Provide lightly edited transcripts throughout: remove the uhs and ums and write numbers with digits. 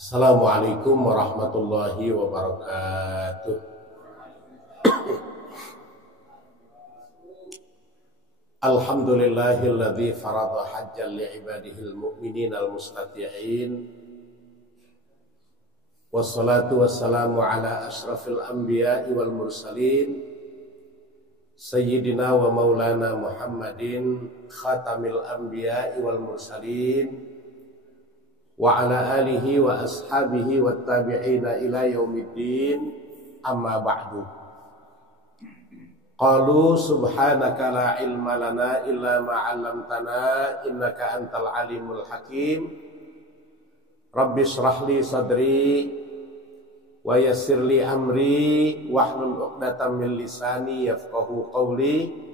Assalamualaikum warahmatullahi wabarakatuh. Alhamdulillahilladzi farada hajjan li'ibadihil mu'minin al-mustati'in. Wassalatu wassalamu ala ashrafil anbiya'i wal mursalin Sayyidina wa maulana Muhammadin khatamil anbiya'i wal mursalin wa ala alihi wa ashabihi wa tabi'ina ila yaumiddin, amma ba'du. Qalu subhanaka la ilma lana illa ma 'allamtana innaka antal alimul hakim. Rabbi shrah li sadri wa yassir li amri wahlul 'uqdatam min lisani yafqahu qawli.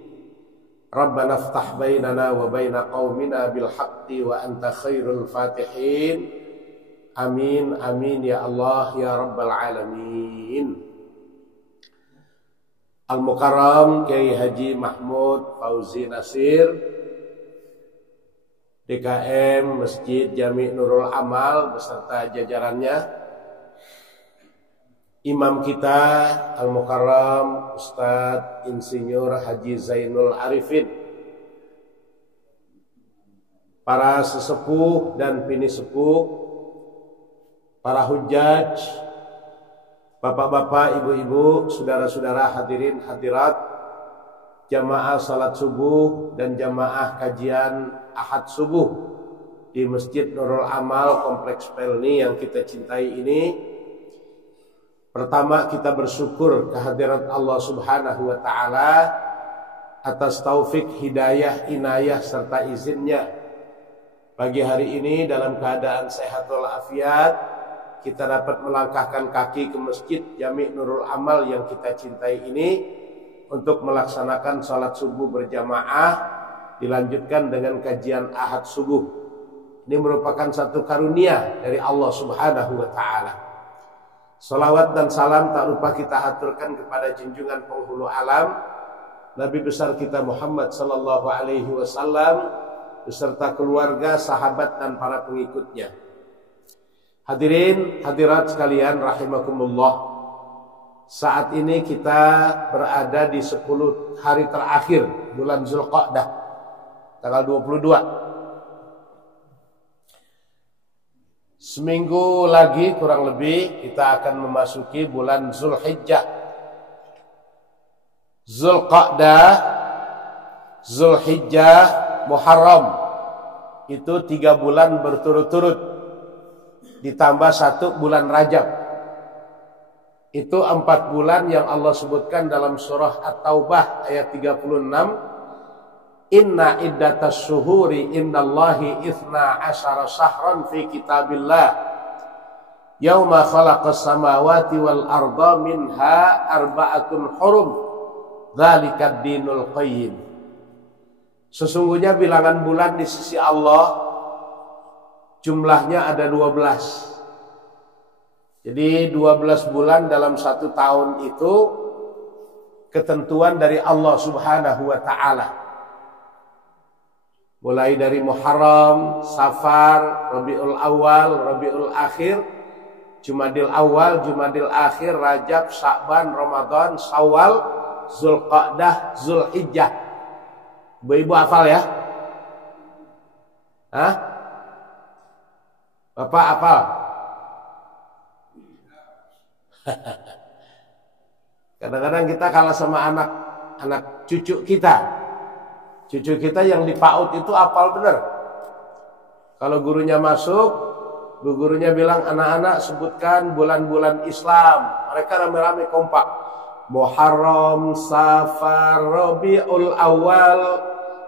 Rabbana iftah bainana wa baina qaumina bil haqqi wa anta khairul fatihin. Amin amin ya Allah ya rabbal alamin. Al-Mukarram Kiai Haji Mahmud Fauzi Nasir, DKM Masjid Jami' Nurul Amal beserta jajarannya, Imam kita Al-Mukarram Ustadz Insinyur Haji Zainul Arifin, para sesepuh dan bini sepuh, para hujjaj, bapak-bapak, ibu-ibu, saudara-saudara hadirin hadirat, jamaah salat subuh dan jamaah kajian ahad subuh di Masjid Nurul Amal Kompleks Pelni yang kita cintai ini. Pertama, kita bersyukur kehadirat Allah Subhanahu wa Ta'ala atas taufik, hidayah, inayah serta izinnya. Pagi hari ini dalam keadaan sehat walafiat, kita dapat melangkahkan kaki ke Masjid Jami' Nurul Amal yang kita cintai ini untuk melaksanakan salat subuh berjamaah, dilanjutkan dengan kajian ahad subuh. Ini merupakan satu karunia dari Allah Subhanahu wa Ta'ala. Salawat dan salam tak lupa kita aturkan kepada junjungan penghulu alam, Nabi besar kita Muhammad sallallahu alaihi wasallam beserta keluarga, sahabat dan para pengikutnya. Hadirin hadirat sekalian rahimakumullah. Saat ini kita berada di 10 hari terakhir bulan Zulqa'dah, tanggal 22. Seminggu lagi kurang lebih kita akan memasuki bulan Zulhijjah. Zulqa'dah, Zulhijjah, Muharram, itu 3 bulan berturut-turut, ditambah 1 bulan Rajab. Itu 4 bulan yang Allah sebutkan dalam surah At-Taubah ayat 36. Inna iddatas syuhuri indallahi 12 syahran fi kitabillah yauma khalaqas samawati wal arda minha arba'atun hurum dzalikad dinul qayyim. Sesungguhnya bilangan bulan di sisi Allah jumlahnya ada 12. Jadi 12 bulan dalam 1 tahun itu ketentuan dari Allah Subhanahu wa Ta'ala. Mulai dari Muharram, Safar, Rabiul Awal, Rabiul Akhir, Jumadil Awal, Jumadil Akhir, Rajab, Sya'ban, Ramadan, Syawal, Zulqa'dah, Zulhijjah. Ibu-ibu hafal ya? Hah? Bapak hafal? Kadang-kadang kita kalah sama anak cucu kita. Cucu kita yang di PAUD itu hafal benar. Kalau gurunya masuk, bu gurunya bilang, anak-anak sebutkan bulan-bulan Islam. Mereka rame-rame kompak. Muharram, Safar, Rabiul Awal,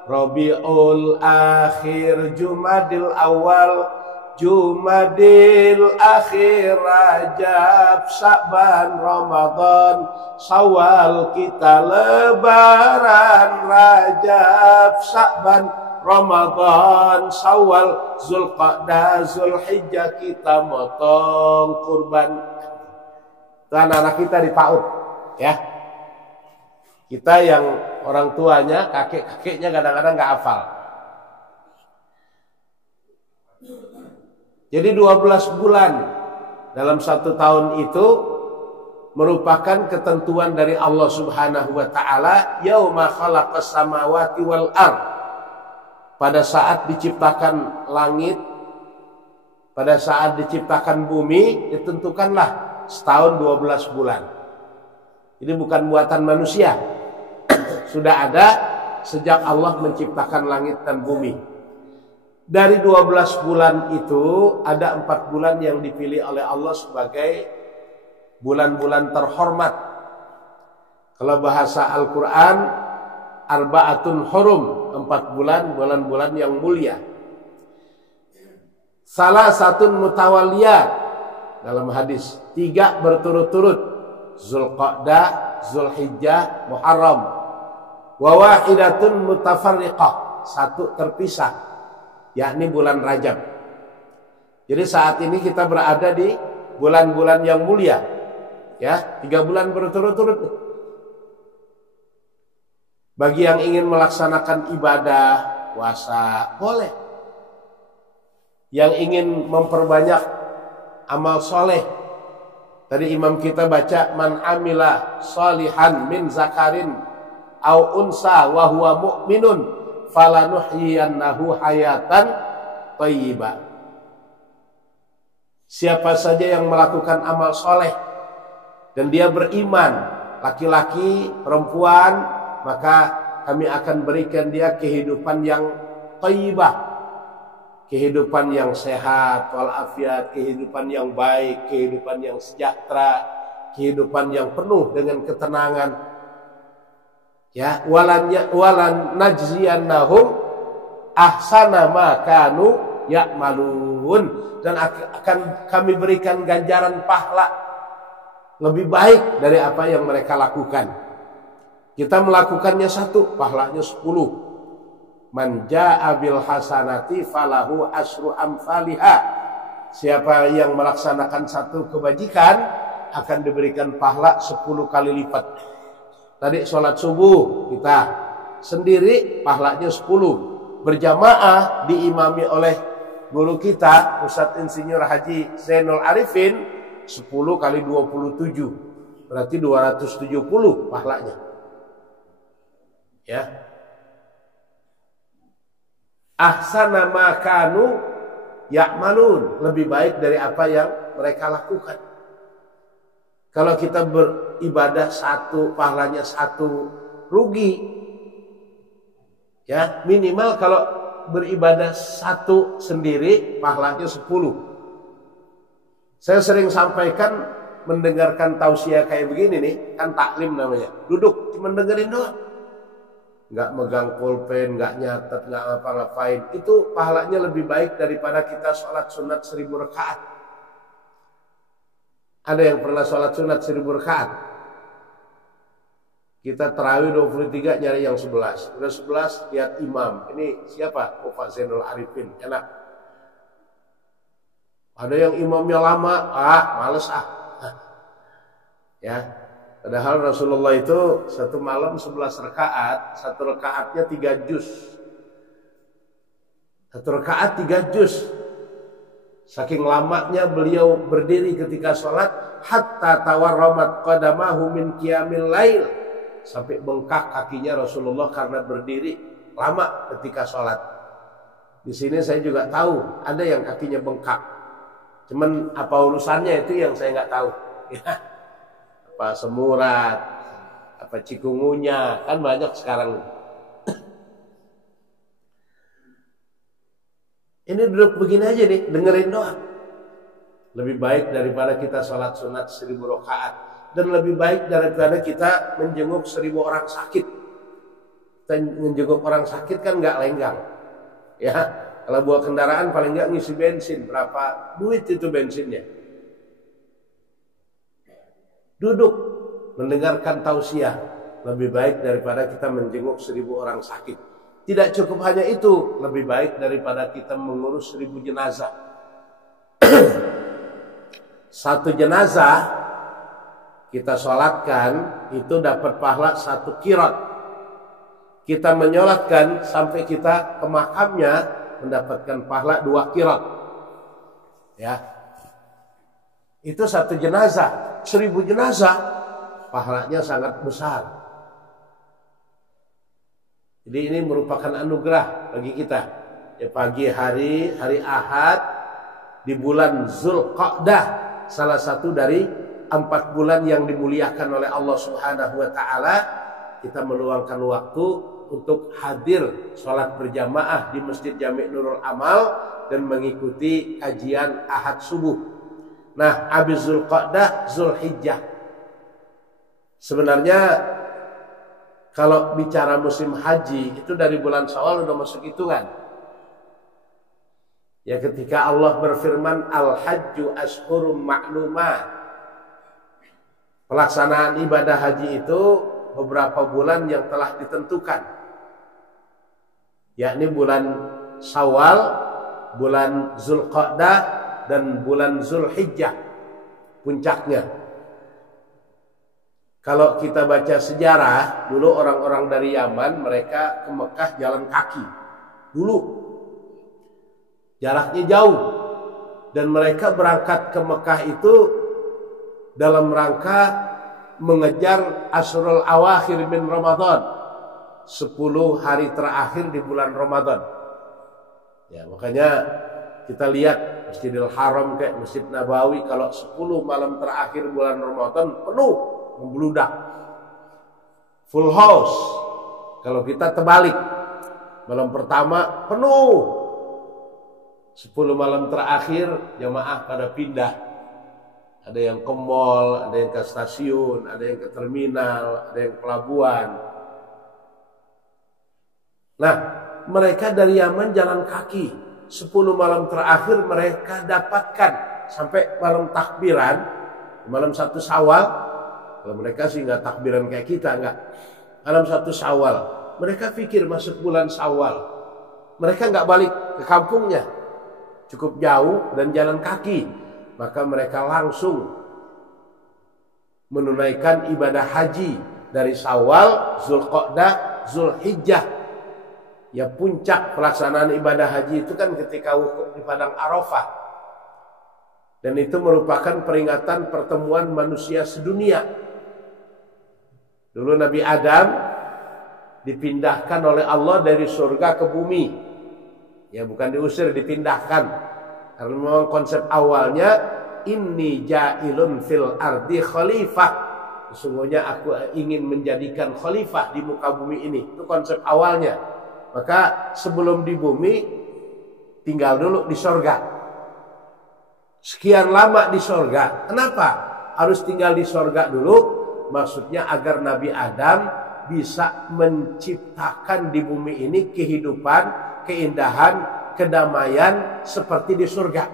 Rabiul Akhir, Jumadil Awal, Jumadil Akhir, Rajab, Sya'ban, Ramadan, Syawal, kita lebaran, Rajab, Sya'ban, Ramadan, Syawal, Zulqa'dah, Zulhijjah, kita motong kurban. Itu anak-anak kita di PAUD ya. Kita yang orang tuanya, kakek-kakeknya kadang-kadang gak hafal. Jadi 12 bulan dalam 1 tahun itu merupakan ketentuan dari Allah Subhanahu wa taala, yauma khalaqas samawati wal ard. Pada saat diciptakan langit, pada saat diciptakan bumi, ditentukanlah setahun 12 bulan. Ini bukan buatan manusia. Sudah ada sejak Allah menciptakan langit dan bumi. Dari 12 bulan itu ada 4 bulan yang dipilih oleh Allah sebagai bulan-bulan terhormat. Kalau bahasa Al-Quran, arba'atun hurum, 4 bulan, bulan-bulan yang mulia. Salah satu mutawaliyah, dalam hadis 3 berturut-turut, Zulqa'dah, Zulhijjah, Muharram. Wa wahidatun mutafarriqah, 1 terpisah, yakni bulan Rajab. Jadi saat ini kita berada di bulan-bulan yang mulia. Ya, 3 bulan berturut-turut. Bagi yang ingin melaksanakan ibadah puasa boleh. Yang ingin memperbanyak amal soleh, tadi imam kita baca, man amila solihan min zakarin au unsa wa huwa mu'minun falanuhyiyannahu hayatan thayyibah. Siapa saja yang melakukan amal soleh dan dia beriman, laki-laki, perempuan, maka kami akan berikan dia kehidupan yang thayyibah, kehidupan yang sehat walafiat, kehidupan yang baik, kehidupan yang sejahtera, kehidupan yang penuh dengan ketenangan. Ya, walan najziyannahum ahsana ma kanu ya'malun, dan akan kami berikan ganjaran pahala lebih baik dari apa yang mereka lakukan. Kita melakukannya 1, pahalanya 10. Man jaa bil hasanati falahu asyru amsalihha. Siapa yang melaksanakan 1 kebajikan akan diberikan pahala 10 kali lipat. Tadi sholat subuh kita sendiri pahalanya 10. Berjamaah diimami oleh guru kita Ustadz Insinyur Haji Zainul Arifin, 10 kali 27 berarti 270 pahalanya. Ya. Ahsana ma kanu ya'malun, lebih baik dari apa yang mereka lakukan. Kalau kita beribadah 1 pahalanya 1, rugi. Ya, minimal kalau beribadah 1 sendiri pahalanya 10. Saya sering sampaikan, mendengarkan tausiah kayak begini nih, kan taklim namanya. Duduk, cuma dengerin doang. Nggak megang pulpen, nggak nyatet, nggak ngapa-ngapain. Itu pahalanya lebih baik daripada kita sholat sunat 1000 rakaat. Ada yang pernah sholat sunat 1000 rakaat? Kita tarawih 23 nyari yang 11. Udah 11 lihat imam. Ini siapa? Pak Zainul Arifin. Enak. Ada yang imamnya lama, males ya. Padahal Rasulullah itu 1 malam 11 rakaat, 1 rakaatnya 3 juz. 1 rakaat 3 juz. Saking lamanya beliau berdiri ketika sholat, hatta tawarramat qadamahu min qiyamil lail, sampai bengkak kakinya Rasulullah karena berdiri lama ketika sholat. Di sini saya juga tahu ada yang kakinya bengkak. Cuman apa urusannya itu yang saya nggak tahu. Ya. Apa semurat, apa cikungunya, kan banyak sekarang. Ini duduk begini aja nih, dengerin doang. Lebih baik daripada kita sholat sunat 1000 rakaat, dan lebih baik daripada kita menjenguk 1000 orang sakit. Kita menjenguk orang sakit kan nggak lenggang, ya. Kalau bawa kendaraan paling nggak ngisi bensin, berapa duit itu bensinnya. Duduk mendengarkan tausiah lebih baik daripada kita menjenguk 1000 orang sakit. Tidak cukup hanya itu, lebih baik daripada kita mengurus 1000 jenazah. 1 jenazah kita sholatkan itu dapat pahala 1 qirat. Kita menyolatkan sampai kita ke makamnya mendapatkan pahala 2 qirat. Ya. Itu satu jenazah, 1000 jenazah, pahalanya sangat besar. Jadi ini merupakan anugerah bagi kita. Ya, pagi hari Ahad di bulan Zulqa'dah, salah satu dari 4 bulan yang dimuliakan oleh Allah Subhanahu wa taala, kita meluangkan waktu untuk hadir sholat berjamaah di Masjid Jami' Nurul Amal dan mengikuti kajian Ahad subuh. Nah, habis Zulqa'dah, Zulhijjah. Sebenarnya kalau bicara musim haji itu dari bulan Syawal udah masuk hitungan. Ya, ketika Allah berfirman al-hajju ashhurum ma'lumat. Pelaksanaan ibadah haji itu beberapa bulan yang telah ditentukan. Yakni bulan Syawal, bulan Zulqa'dah dan bulan Zulhijjah puncaknya. Kalau kita baca sejarah, dulu orang-orang dari Yaman mereka ke Mekah jalan kaki. Dulu jaraknya jauh, dan mereka berangkat ke Mekah itu dalam rangka mengejar Ashrul Awakhir min Ramadan, 10 hari terakhir di bulan Ramadan. Ya, makanya kita lihat Masjidil Haram kayak Masjid Nabawi, kalau 10 malam terakhir bulan Ramadan penuh, membludak, full house. Kalau kita terbalik, malam pertama penuh, 10 malam terakhir jamaah pada pindah. Ada yang ke mall, ada yang ke stasiun, ada yang ke terminal, ada yang ke pelabuhan. Nah, mereka dari Yaman jalan kaki. 10 malam terakhir mereka dapatkan sampai malam takbiran, malam 1 Syawal. Kalau mereka sih nggak takbiran kayak kita, nggak. Malam 1 Syawal, mereka pikir masuk bulan Syawal. Mereka nggak balik ke kampungnya, cukup jauh dan jalan kaki. Maka mereka langsung menunaikan ibadah haji dari Syawal, Zulqa'dah, Zulhijjah. Ya, puncak pelaksanaan ibadah haji itu kan ketika wukuf di padang Arafah. Dan itu merupakan peringatan pertemuan manusia sedunia. Dulu Nabi Adam dipindahkan oleh Allah dari surga ke bumi. Ya, bukan diusir, dipindahkan. Karena memang konsep awalnya inni ja'ilun fil ardi khalifah. Sesungguhnya aku ingin menjadikan khalifah di muka bumi ini. Itu konsep awalnya. Maka sebelum di bumi tinggal dulu di sorga. Sekian lama di sorga. Kenapa harus tinggal di sorga dulu? Maksudnya agar Nabi Adam bisa menciptakan di bumi ini kehidupan, keindahan, kedamaian seperti di surga.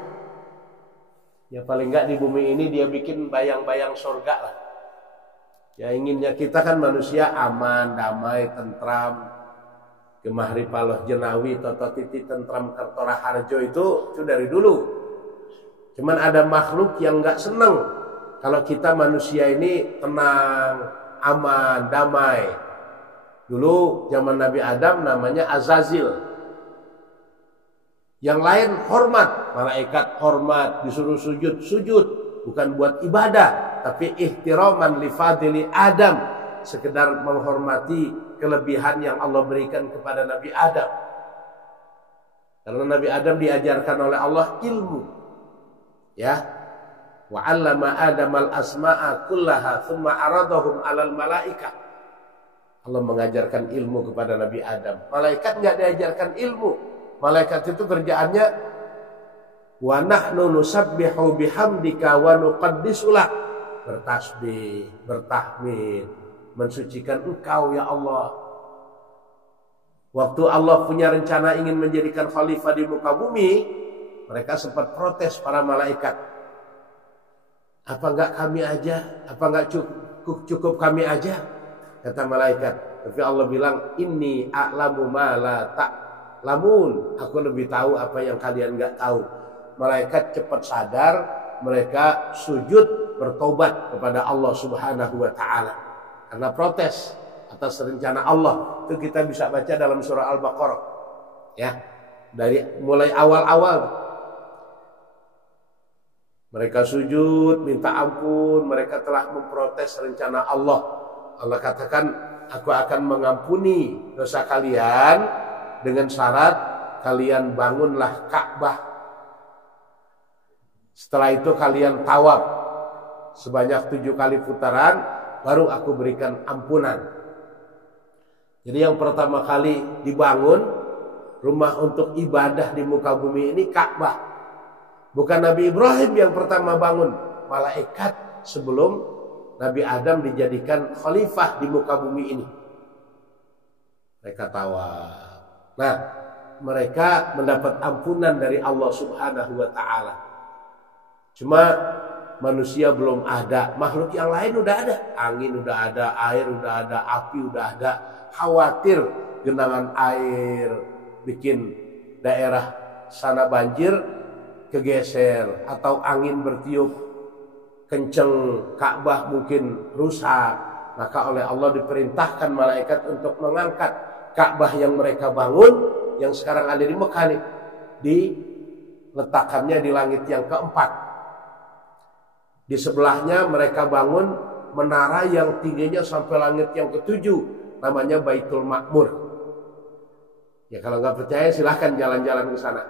Ya, paling enggak di bumi ini dia bikin bayang-bayang surga lah. Ya, inginnya kita kan manusia aman, damai, tentram. Gemahri paloh jenawi toto titi tentram kertora harjo itu dari dulu. Cuman ada makhluk yang nggak seneng kalau kita manusia ini tenang, aman, damai. Dulu zaman Nabi Adam namanya Azazil. Yang lain hormat, malaikat hormat, disuruh sujud, sujud. Bukan buat ibadah, tapi ihtiraman li fadili Adam, sekedar menghormati kelebihan yang Allah berikan kepada Nabi Adam. Karena Nabi Adam diajarkan oleh Allah ilmu. Ya. Wa 'allama Adam al-asma'a kullaha tsumma 'aradahum 'alal malaikah. Allah mengajarkan ilmu kepada Nabi Adam. Malaikat enggak diajarkan ilmu. Malaikat itu kerjaannya wa nahnu nusabbihu bihamdika wa nuqaddisu lak. Bertasbih, bertahmid, mensucikan Engkau ya Allah. Waktu Allah punya rencana ingin menjadikan khalifah di muka bumi, mereka sempat protes para malaikat. Apa enggak kami aja? Apa enggak cukup kami aja? Kata malaikat. Tapi Allah bilang, inni a'lamu ma la ta'lamun. Aku lebih tahu apa yang kalian enggak tahu. Malaikat cepat sadar, mereka sujud bertobat kepada Allah Subhanahu wa taala. Karena protes atas rencana Allah. Itu kita bisa baca dalam surah Al-Baqarah. Ya. Dari mulai awal-awal. Mereka sujud, minta ampun, mereka telah memprotes rencana Allah. Allah katakan, aku akan mengampuni dosa kalian dengan syarat kalian bangunlah Ka'bah. Setelah itu kalian tawaf sebanyak 7 kali putaran, baru aku berikan ampunan. Jadi yang pertama kali dibangun rumah untuk ibadah di muka bumi ini Ka'bah. Bukan Nabi Ibrahim yang pertama bangun, malaikat sebelum Nabi Adam dijadikan khalifah di muka bumi ini. Mereka tawaf. Nah, mereka mendapat ampunan dari Allah Subhanahu wa taala. Cuma manusia belum ada, makhluk yang lain udah ada. Angin udah ada, air udah ada, api udah ada. Khawatir genangan air bikin daerah sana banjir, kegeser, atau angin bertiup kenceng, Ka'bah mungkin rusak. Maka oleh Allah diperintahkan malaikat untuk mengangkat Ka'bah yang mereka bangun, yang sekarang ada di Mekah nih, diletakkannya di langit yang keempat. Di sebelahnya mereka bangun menara yang tingginya sampai langit yang ketujuh, namanya Baitul Ma'mur. Ya kalau nggak percaya silahkan jalan-jalan ke sana.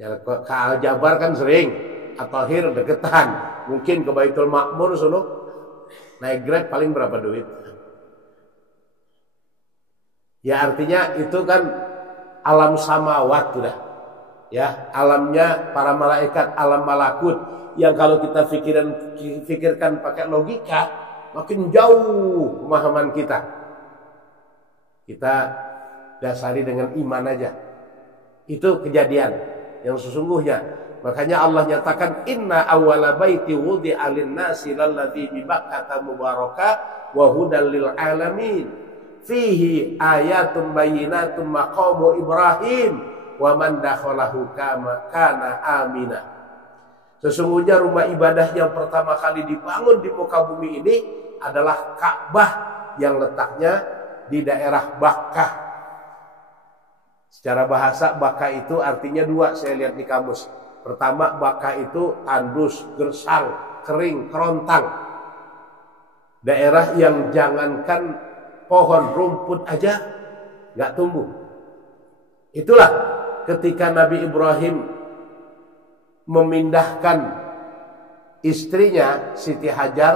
Ya ke Al-Jabar kan sering, atau Hir deketan. Mungkin ke Baitul Ma'mur sono naik Grab paling berapa duit? Ya artinya itu kan alam samawat sudah. Ya, alamnya para malaikat, alam malakut yang kalau kita pikirkan pakai logika makin jauh pemahaman kita. Kita dasari dengan iman aja. Itu kejadian yang sesungguhnya. Makanya Allah nyatakan inna awwala baiti wudi'a lin-nasi lalladzi bi Bakkah mubaraka wa hudal lil alamin fihi ayatun bayyinatun maqamu Ibrahim wa man dakhalahu kana amina. Sesungguhnya rumah ibadah yang pertama kali dibangun di muka bumi ini adalah Ka'bah yang letaknya di daerah Bakkah. Secara bahasa Bakkah itu artinya dua, saya lihat di kamus. Pertama, Bakkah itu tandus, gersang, kering, kerontang. Daerah yang jangankan pohon rumput aja nggak tumbuh. Itulah ketika Nabi Ibrahim memindahkan istrinya Siti Hajar,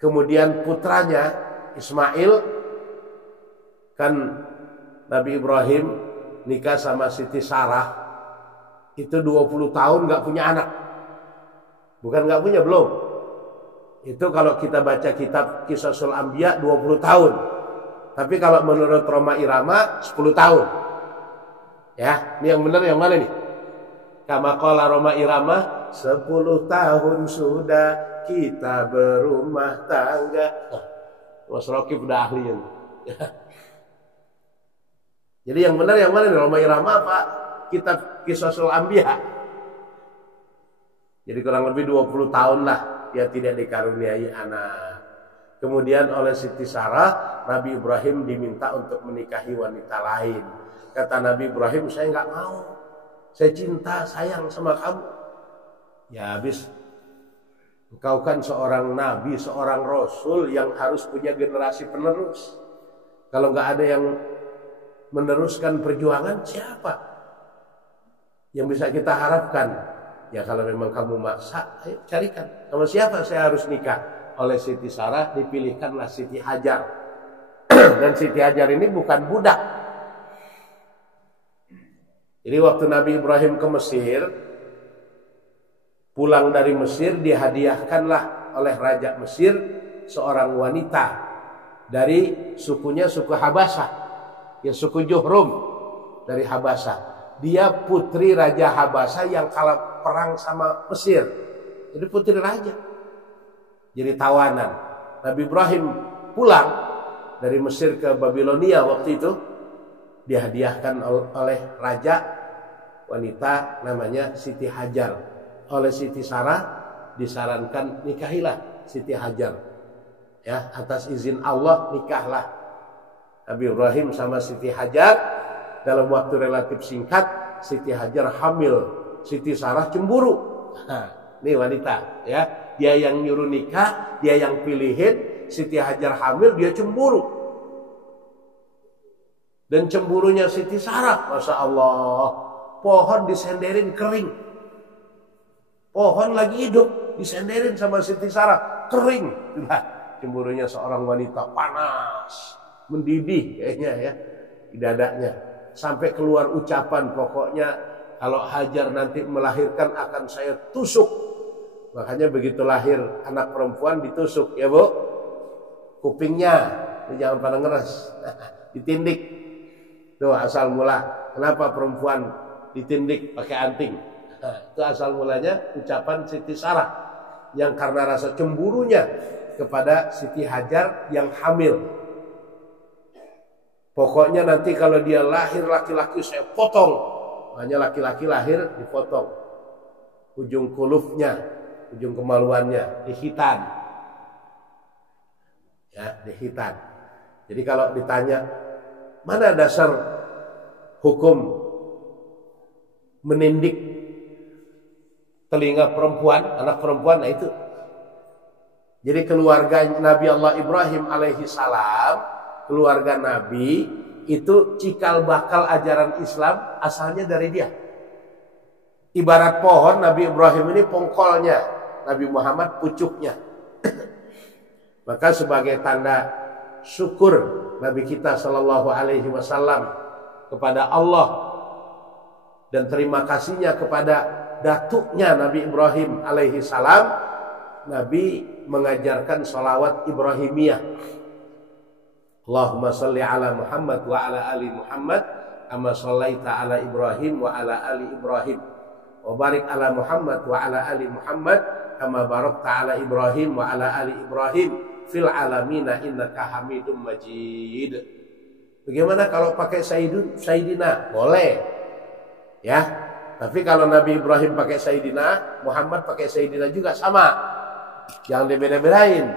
kemudian putranya Ismail. Kan Nabi Ibrahim nikah sama Siti Sarah, itu 20 tahun gak punya anak. Bukan gak punya, belum. Itu kalau kita baca kitab Qisasul Anbiya 20 tahun. Tapi kalau menurut Roma Irama 10 tahun. Ya, ini yang benar yang mana nih? Kama qala Roma Irama, 10 tahun sudah kita berumah tangga. Mas Roki udah ahli ya. Jadi yang benar yang mana nih? Roma Irama apa kitab Qisasul Anbiya? Jadi kurang lebih 20 tahun lah dia tidak dikaruniai anak. Kemudian oleh Siti Sarah, Nabi Ibrahim diminta untuk menikahi wanita lain. Kata Nabi Ibrahim, saya nggak mau. Saya cinta, sayang sama kamu. Ya habis, engkau kan seorang nabi, seorang rasul yang harus punya generasi penerus. Kalau nggak ada yang meneruskan perjuangan, siapa yang bisa kita harapkan? Ya kalau memang kamu maksa, ayo carikan. Sama siapa saya harus nikah? Oleh Siti Sarah dipilihkanlah Siti Hajar. Dan Siti Hajar ini bukan budak. Jadi waktu Nabi Ibrahim ke Mesir, pulang dari Mesir, dihadiahkanlah oleh Raja Mesir seorang wanita dari sukunya suku Habasyah, ya suku Juhrum dari Habasyah. Dia putri Raja Habasyah yang kalah perang sama Mesir. Jadi putri raja. Jadi tawanan. Nabi Ibrahim pulang dari Mesir ke Babilonia waktu itu, dihadiahkan oleh raja wanita namanya Siti Hajar. Oleh Siti Sarah disarankan nikahilah Siti Hajar. Ya, atas izin Allah nikahlah Nabi Ibrahim sama Siti Hajar. Dalam waktu relatif singkat Siti Hajar hamil Siti Sarah cemburu. Nah, ini wanita ya. Dia yang nyuruh nikah, dia yang pilihin. Siti Hajar hamil, dia cemburu. Dan cemburunya Siti Sarah, Masya Allah, pohon disenderin kering. Pohon lagi hidup, disenderin sama Siti Sarah, kering. Nah, cemburunya seorang wanita, panas, mendidih kayaknya ya di dadanya. Sampai keluar ucapan, pokoknya kalau Hajar nanti melahirkan akan saya tusuk. Makanya begitu lahir anak perempuan ditusuk, ya Bu. Kupingnya, ini jangan pada ngeres, ditindik. Tuh asal mula, kenapa perempuan ditindik pakai anting? Nah, itu asal mulanya ucapan Siti Sarah yang karena rasa cemburunya kepada Siti Hajar yang hamil. Pokoknya nanti kalau dia lahir laki-laki saya potong. Hanya laki-laki lahir dipotong. Ujung kulufnya, ujung kemaluannya dihitan. Ya, dihitan. Jadi kalau ditanya, mana dasar hukum menindik telinga perempuan, anak perempuan? Nah itu. Jadi keluarga Nabi Allah Ibrahim alaihi salam, keluarga Nabi itu cikal bakal ajaran Islam asalnya dari dia. Ibarat pohon, Nabi Ibrahim ini pongkolnya, Nabi Muhammad pucuknya. Maka sebagai tanda syukur Nabi kita Shallallahu Alaihi Wasallam kepada Allah dan terima kasihnya kepada datuknya Nabi Ibrahim alaihi salam, Nabi mengajarkan salawat Ibrahimiyah. Allahumma salli ala Muhammad wa ala ali Muhammad kama shallaita ala Ibrahim wa ala ali Ibrahim wa barik ala Muhammad wa ala ali Muhammad kama barakta ala Ibrahim wa ala ali Ibrahim fil alamina innaka Hamidum Majid. Bagaimana kalau pakai Sayyidina? Boleh. Ya. Tapi kalau Nabi Ibrahim pakai Sayyidina, Muhammad pakai Sayyidina juga sama. Jangan dibeda-bedain.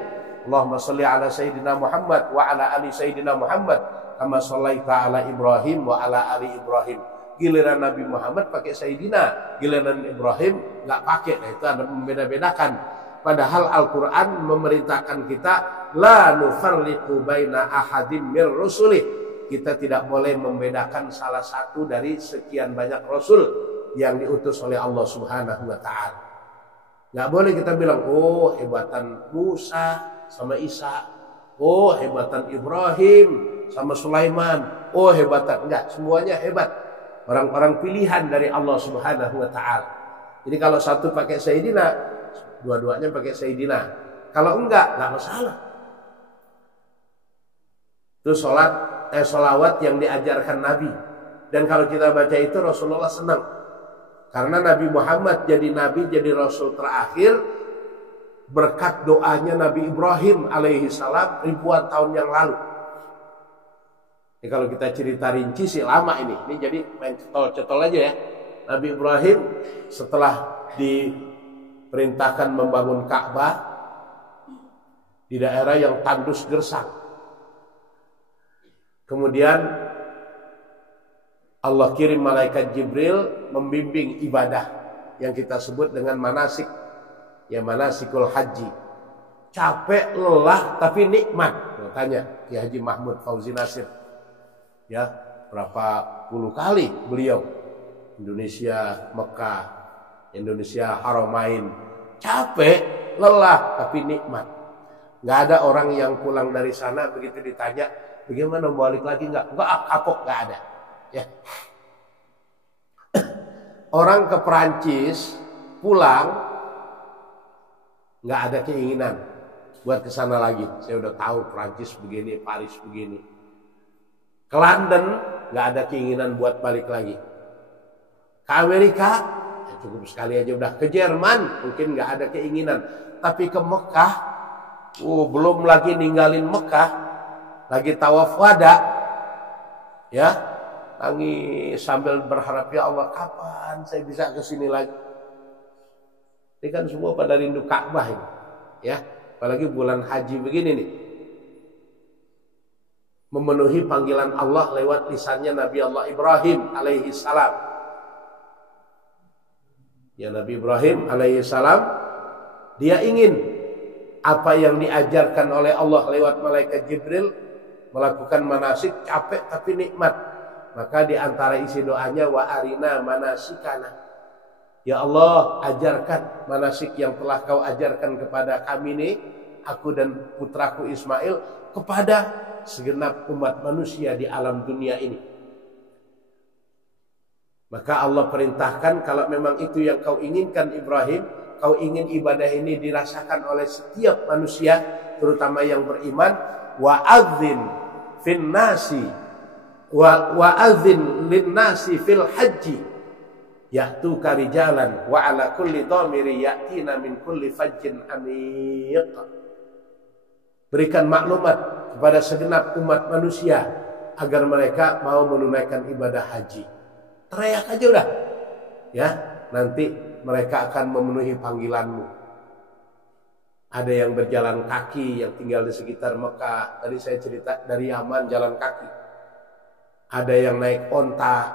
Allahumma sholli ala Sayyidina Muhammad wa ala ali Sayyidina Muhammad kama shallaita ala Ibrahim wa ala ali Ibrahim. Giliran Nabi Muhammad pakai Sayyidina, giliran Ibrahim nggak pakai. Nah, itu ada membeda-bedakan. Padahal Al-Quran memerintahkan kita la nufarriqu baina ahadim mir rusulih. Kita tidak boleh membedakan salah satu dari sekian banyak rasul yang diutus oleh Allah Subhanahu wa taala. Enggak boleh kita bilang, "Oh, hebatan Musa sama Isa. Oh, hebatan Ibrahim sama Sulaiman. Oh, hebatan." Enggak, semuanya hebat. Orang-orang pilihan dari Allah Subhanahu wa taala. Jadi kalau satu pakai Sayyidina, dua-duanya pakai Sayyidina. Kalau enggak masalah. Itu salawat yang diajarkan Nabi. Dan kalau kita baca itu Rasulullah senang. Karena Nabi Muhammad jadi Nabi, jadi Rasul terakhir berkat doanya Nabi Ibrahim alaihi salam ribuan tahun yang lalu. Ini kalau kita cerita rinci sih lama ini. Ini jadi main cetol-cetol aja ya. Nabi Ibrahim setelah diperintahkan membangun Ka'bah di daerah yang tandus gersang. Kemudian Allah kirim malaikat Jibril membimbing ibadah yang kita sebut dengan manasik, ya manasikul haji. Capek, lelah, tapi nikmat. Tanya Ki Haji Mahmud Fauzi Nasir, ya berapa puluh kali beliau Indonesia Mekah, Indonesia Haramain, capek, lelah, tapi nikmat. Nggak ada orang yang pulang dari sana begitu ditanya, bagaimana balik lagi nggak kapok, nggak ada. Ya. Orang ke Perancis pulang nggak ada keinginan buat ke sana lagi. Saya udah tahu Perancis begini, Paris begini. Ke London nggak ada keinginan buat balik lagi. Ke Amerika ya cukup sekali aja udah. Ke Jerman mungkin nggak ada keinginan. Tapi ke Mekah, belum lagi ninggalin Mekah, lagi tawaf wada, ya. Nangis sambil berharap, ya Allah kapan saya bisa ke sini lagi. Ini kan semua pada rindu Ka'bah ini, ya. Apalagi bulan haji begini nih, memenuhi panggilan Allah lewat lisannya Nabi Allah Ibrahim alaihi salam. Ya, Nabi Ibrahim alaihissalam, dia ingin apa yang diajarkan oleh Allah lewat malaikat Jibril, melakukan manasik, capek tapi nikmat. Maka di antara isi doanya, wa arina manasikana. Ya Allah, ajarkan manasik yang telah kau ajarkan kepada kami nih, aku dan putraku Ismail, kepada segenap umat manusia di alam dunia ini. Maka Allah perintahkan, kalau memang itu yang kau inginkan Ibrahim, kau ingin ibadah ini dirasakan oleh setiap manusia, terutama yang beriman, wa'adzin fin nasi wa'adzin lin nasi fil haji ya'tuka rijalan wa ala kulli dhamiri ya'tina min kulli fajjin amiq. Berikan maklumat kepada segenap umat manusia agar mereka mau menunaikan ibadah haji. Teriak aja udah, ya, nanti mereka akan memenuhi panggilanmu. Ada yang berjalan kaki yang tinggal di sekitar Mekah. Tadi saya cerita dari Yaman jalan kaki. Ada yang naik onta,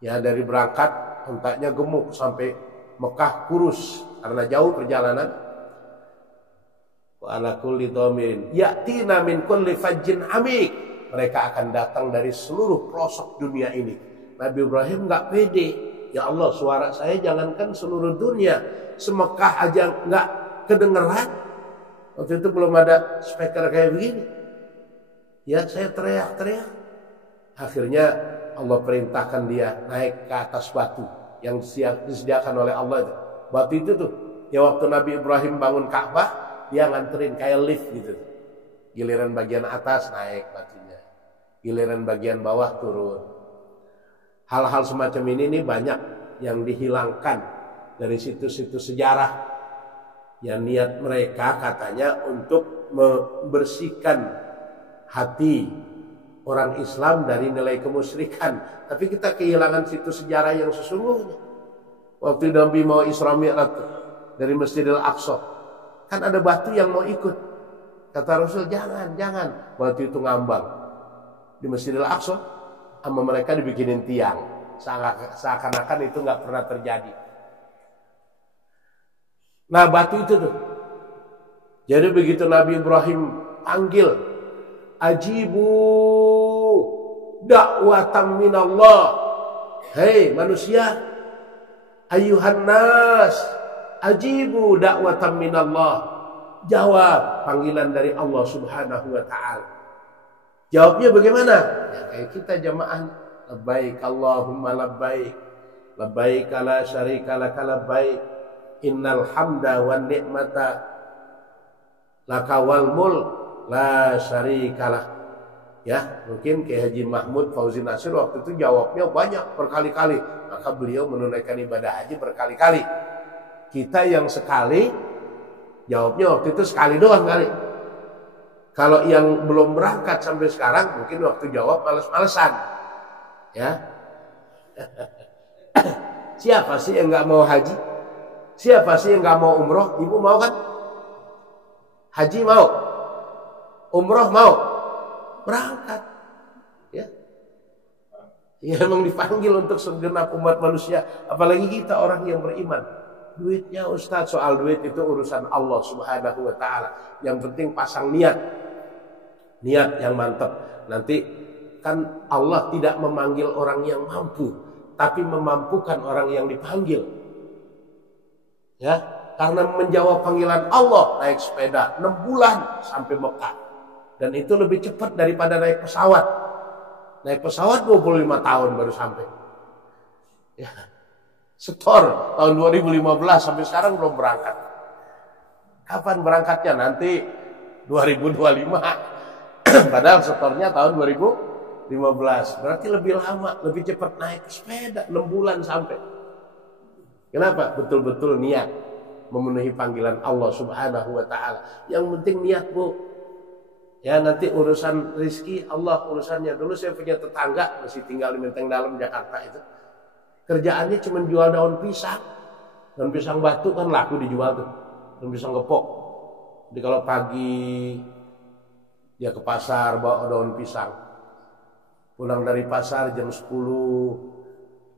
ya, dari berangkat ontanya gemuk sampai Mekah kurus karena jauh perjalanan. Wa ala kulli dhamirin ya'tina min kulli fajjin amik. Mereka akan datang dari seluruh pelosok dunia ini. Nabi Ibrahim nggak pede. Ya Allah, suara saya jangankan seluruh dunia, semekah aja nggak kedengeran. Waktu itu belum ada speaker kayak begini. Ya, saya teriak-teriak. Akhirnya Allah perintahkan dia naik ke atas batu yang disediakan oleh Allah itu. Batu itu tuh, ya waktu Nabi Ibrahim bangun Ka'bah, dia nganterin kayak lift gitu. Giliran bagian atas naik batunya, giliran bagian bawah turun. Hal-hal semacam ini nih banyak yang dihilangkan dari situs-situs sejarah. Yang niat mereka katanya untuk membersihkan hati orang Islam dari nilai kemusyrikan. Tapi kita kehilangan situs sejarah yang sesungguhnya. Waktu Nabi mau Isra Mi'raj dari Masjidil Aqsa, kan ada batu yang mau ikut. Kata Rasul, jangan. Batu itu ngambang di Masjidil Aqsa. Sama mereka dibikinin tiang, seakan-akan itu nggak pernah terjadi. Nah, batu itu tuh. Jadi begitu Nabi Ibrahim panggil, ajibu da'watan minallah. Hei manusia, ayuhan nas, ajibu da'watan minallah. Jawab panggilan dari Allah Subhanahu wa ta'ala. Jawabnya bagaimana? Ya, kayak kita jamaah, labbaik Allahumma labbaik, labbaik la syarika laka labbaik, innal hamda wan ni'mata laka wal mulk la syarikalah. Ya, mungkin kayak Haji Mahmud Fauzi Nasir waktu itu jawabnya banyak berkali-kali, maka beliau menunaikan ibadah haji berkali-kali. Kita yang sekali, jawabnya waktu itu sekali doang kali. Kalau yang belum berangkat sampai sekarang, mungkin waktu jawab males-malesan. Ya. Siapa sih yang nggak mau haji? Siapa sih yang nggak mau umroh? Ibu mau kan? Haji mau, umroh mau, berangkat. Ya. Ya, memang dipanggil untuk segenap umat manusia. Apalagi kita orang yang beriman. Duitnya Ustaz, soal duit itu urusan Allah Subhanahu wa ta'ala. Yang penting pasang niat yang mantap. Nanti kan Allah tidak memanggil orang yang mampu, tapi memampukan orang yang dipanggil. Ya, karena menjawab panggilan Allah naik sepeda 6 bulan sampai Mekah. Dan itu lebih cepat daripada naik pesawat. Naik pesawat 25 tahun baru sampai. Ya. Setor tahun 2015 sampai sekarang belum berangkat. Kapan berangkatnya? Nanti 2025. Padahal setornya tahun 2015. Berarti lebih lama, lebih cepat naik sepeda 6 bulan sampai. Kenapa? Betul-betul niat memenuhi panggilan Allah Subhanahu wa ta'ala. Yang penting niat, Bu. Ya, nanti urusan rizki Allah urusannya. Dulu saya punya tetangga masih tinggal di Menteng Dalam Jakarta itu. Kerjaannya cuma jual daun pisang. Daun pisang batu kan laku dijual tuh. Daun pisang gepok. Jadi kalau pagi dia ke pasar bawa daun pisang. Pulang dari pasar jam 10,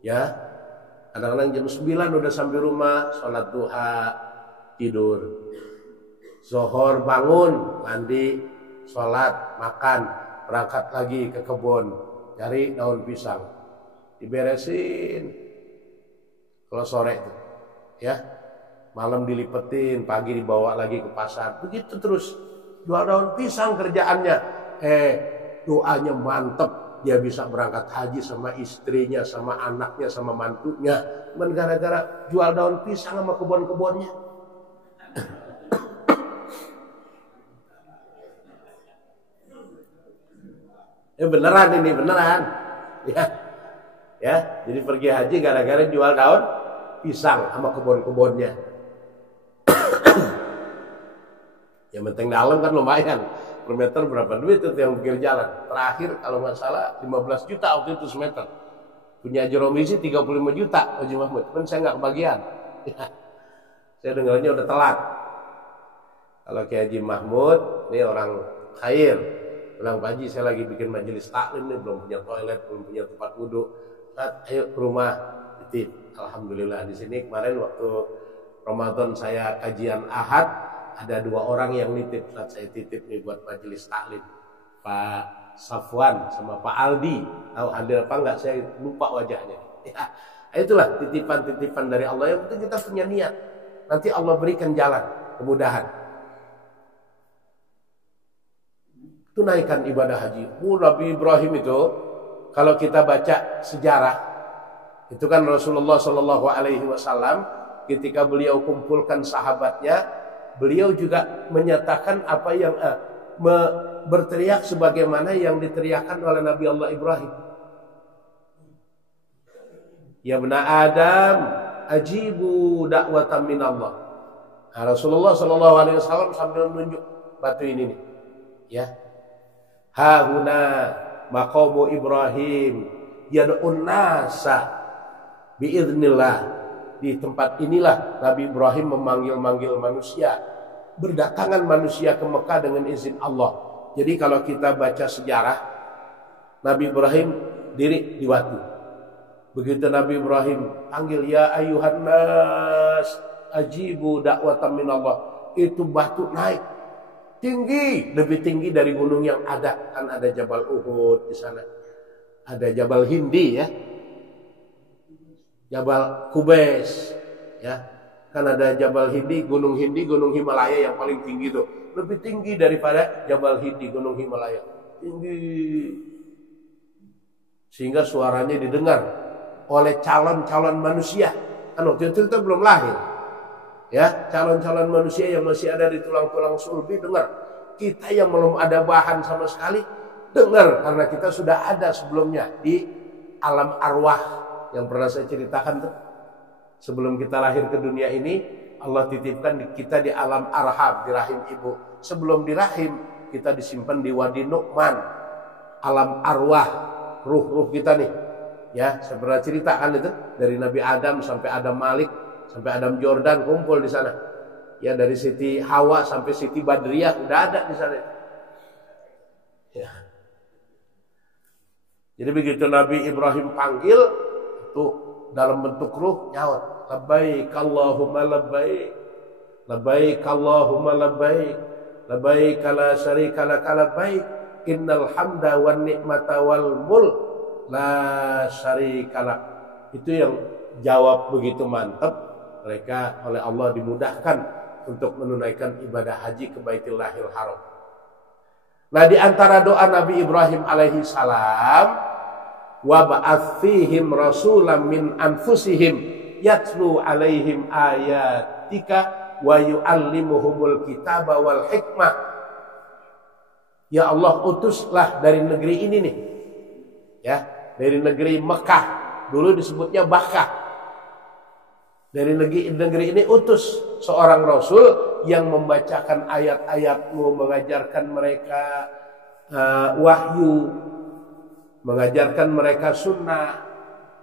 ya, Kadang-kadang jam 9 udah sampai rumah, sholat duha, tidur. Zuhur bangun, mandi, sholat, makan, berangkat lagi ke kebun, cari daun pisang, diberesin. Kalau sore itu, ya, malam dilipetin, pagi dibawa lagi ke pasar, begitu terus. Jual daun pisang kerjaannya. Doanya mantep. Dia bisa berangkat haji sama istrinya, sama anaknya, sama mantunya. Cuman gara-gara jual daun pisang sama kebun-kebunnya. Beneran ini, beneran. Ya, jadi pergi haji gara-gara jual daun pisang sama kebun-kebunnya. Yang penting dalam kan lumayan. Per meter berapa duit itu yang pikir jalan. Terakhir kalau nggak salah 15 juta waktu itu semeter. Punya Haji Romisi 35 juta Haji Mahmud. Kan saya nggak kebagian. Saya dengarnya udah telat. Kalau ke Haji Mahmud, ini orang khair. Bilang, Pak Haji saya lagi bikin majelis taklim nih, belum punya toilet, belum punya tempat wudhu. Ayo ke rumah. Titip. Alhamdulillah di sini kemarin waktu Ramadan saya kajian Ahad, ada 2 orang yang nitip, saat saya titip nih buat majelis taklim, Pak Safwan sama Pak Aldi. Tahu hadir apa enggak, saya lupa wajahnya. Ya, itulah titipan-titipan dari Allah. Yang penting kita punya niat, nanti Allah berikan jalan kemudahan. Tunaikan ibadah haji. Nabi Ibrahim itu kalau kita baca sejarah, itu kan Rasulullah Shallallahu Alaihi Wasallam ketika beliau kumpulkan sahabatnya, beliau juga menyatakan apa yang berteriak sebagaimana yang diteriakkan oleh Nabi Allah Ibrahim. Ya bna Adam, ajibu da'watan min Allah. Nah, Rasulullah Shallallahu Alaihi Wasallam sambil menunjuk batu ini nih, ya. Hahuna maqamu Ibrahim yad'un nasa biiznillah. Di tempat inilah Nabi Ibrahim memanggil-manggil manusia. Berdatangan manusia ke Mekah dengan izin Allah. Jadi kalau kita baca sejarah, Nabi Ibrahim diri di batu. Begitu Nabi Ibrahim panggil, ya ayuhan nas ajibu da'watan min Allah, itu batu naik tinggi, lebih tinggi dari gunung yang ada. Kan ada Jabal Uhud di sana, ada Jabal Hindi, ya, Jabal Kubais, ya, kan ada Jabal Hindi, Gunung Himalaya yang paling tinggi itu, lebih tinggi daripada Jabal Hindi, Gunung Himalaya, tinggi, sehingga suaranya didengar oleh calon-calon manusia. Kan waktu itu kita belum lahir, ya, calon-calon manusia yang masih ada di tulang-tulang sulbi dengar. Kita yang belum ada bahan sama sekali dengar, karena kita sudah ada sebelumnya di alam arwah yang pernah saya ceritakan tuh. Sebelum kita lahir ke dunia ini, Allah titipkan kita di alam arham, di rahim ibu. Sebelum di rahim, kita disimpan di Wadi Nu'man, alam arwah, ruh-ruh kita nih. Ya, saya pernah ceritakan itu, dari Nabi Adam sampai Adam Malik, sampai Adam Jordan kumpul di sana. Ya, dari Siti Hawa sampai Siti Badriyah udah ada di sana. Ya. Jadi begitu Nabi Ibrahim panggil, tuh dalam bentuk ruh nyaut, labbaik Allahumma labbaik, labbaik Allahumma labbaik, labbaik la syarika lak labbaik, innal hamda wan ni'mata wal mulk la syarika lak. Itu yang jawab begitu mantap, mereka oleh Allah dimudahkan untuk menunaikan ibadah haji ke Baitullahil Haram. Nah, di antara doa Nabi Ibrahim alaihi salam, wa ba'ats fihim rasulam min anfusihim yatlu alaihim ayatika wa yu'allimuhumul kitaba wal hikmah. Ya Allah, utuslah dari negeri ini nih, ya, dari negeri Mekah, dulu disebutnya Bakkah. Dari negeri ini utus seorang rasul yang membacakan ayat-ayatmu, mengajarkan mereka wahyu, mengajarkan mereka sunnah,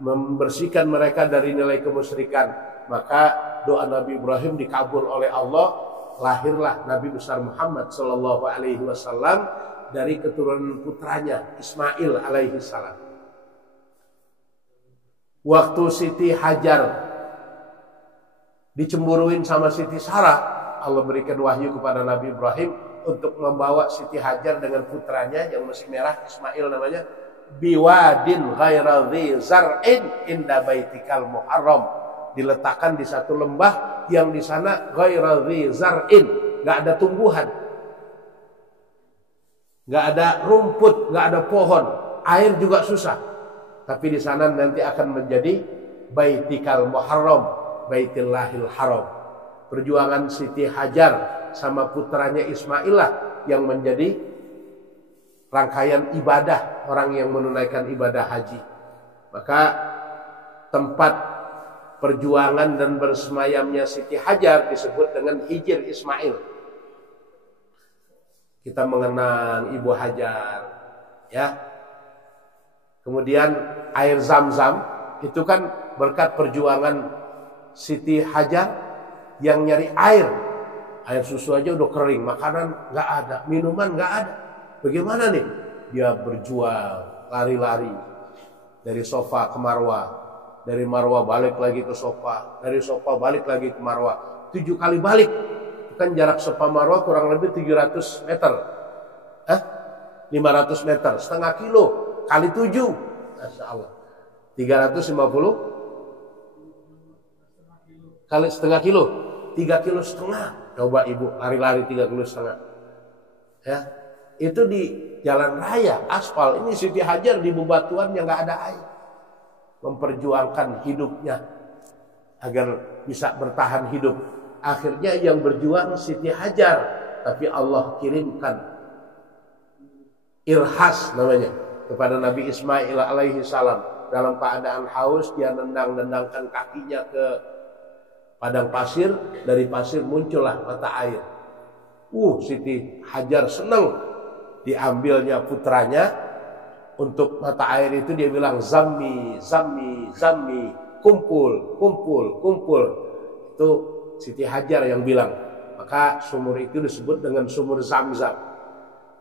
membersihkan mereka dari nilai kemusyrikan. Maka doa Nabi Ibrahim dikabul oleh Allah, lahirlah Nabi besar Muhammad sallallahu alaihi wasallam dari keturunan putranya Ismail alaihi salam. Waktu Siti Hajar dicemburuin sama Siti Sarah, Allah berikan wahyu kepada Nabi Ibrahim untuk membawa Siti Hajar dengan putranya yang masih merah, Ismail namanya, biwadin ghaira dzi zar'in inda baitikal muharram, diletakkan di satu lembah yang di sana ghaira dzi zar'in, enggak ada tumbuhan, enggak ada rumput, enggak ada pohon, air juga susah. Tapi di sana nanti akan menjadi baitikal muharram, baitillahil haram. Perjuangan Siti Hajar sama putranya Ismail lah yang menjadi rangkaian ibadah orang yang menunaikan ibadah haji. Maka tempat perjuangan dan bersemayamnya Siti Hajar disebut dengan Hijr Ismail. Kita mengenang Ibu Hajar, ya. Kemudian air Zam-Zam itu kan berkat perjuangan Siti Hajar yang nyari air. Air susu aja udah kering, makanan nggak ada, minuman nggak ada. Bagaimana nih? Dia berjuang, lari-lari dari Sofa ke Marwah, dari Marwah balik lagi ke Sofa, dari Sofa balik lagi ke Marwah, 7 kali balik. Itu kan jarak Sofa Marwah kurang lebih 700 meter, 500 meter, setengah kilo kali 7, Masya Allah, 350 kali setengah kilo, 3,5 kilo. Coba ibu lari-lari 3,5 kilo, ya. Itu di jalan raya aspal. Ini Siti Hajar di bebatuan yang nggak ada air, memperjuangkan hidupnya agar bisa bertahan hidup. Akhirnya yang berjuang Siti Hajar, tapi Allah kirimkan irhas namanya kepada Nabi Ismail alaihi salam. Dalam keadaan haus, dia nendang-nendangkan kakinya ke padang pasir, dari pasir muncullah mata air. Siti Hajar senang diambilnya putranya untuk mata air itu. Dia bilang zammi, zammi, zammi, kumpul, kumpul, kumpul. Itu Siti Hajar yang bilang. Maka sumur itu disebut dengan sumur Zam-Zam.